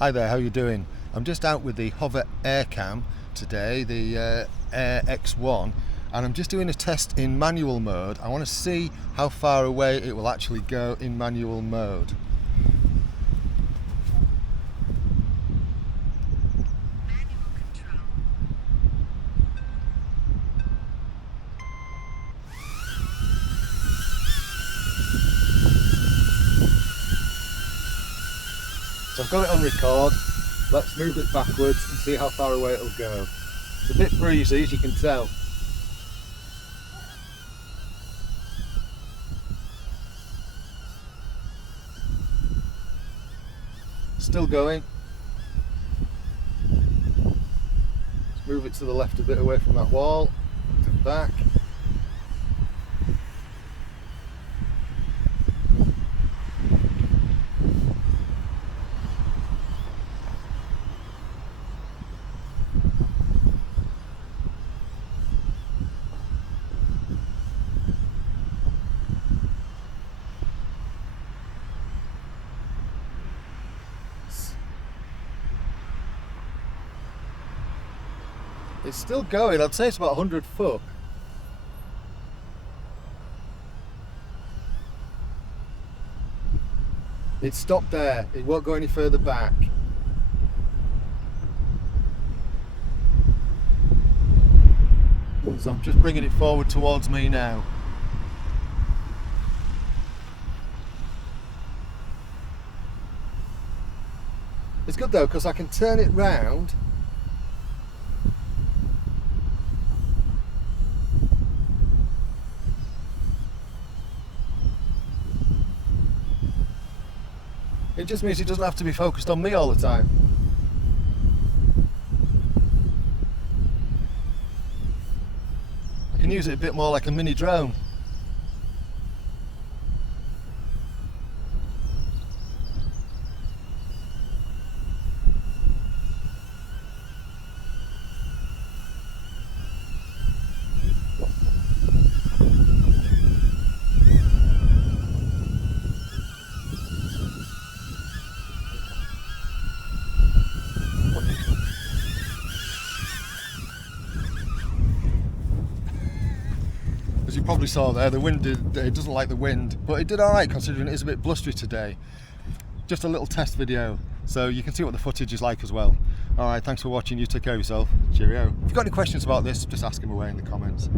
Hi there, how are you doing? I'm just out with the HoverAir cam today, the Air X1, and I'm just doing a test in manual mode. I want to see how far away it will actually go in manual mode. So I've got it on record. Let's move it backwards and see how far away it'll go. It's a bit breezy, as you can tell. Still going. Let's move it to the left a bit away from that wall and back. It's still going. I'd say it's about 100 foot. It stopped there. It won't go any further back. So I'm just bringing it forward towards me now. It's good though, because I can turn it round . It just means it doesn't have to be focused on me all the time. I can use it a bit more like a mini drone. As you probably saw there, the wind it doesn't like the wind, but it did alright considering it is a bit blustery today. Just a little test video, so you can see what the footage is like as well. Alright, thanks for watching, you take care of yourself, cheerio. If you've got any questions about this, just ask them away in the comments.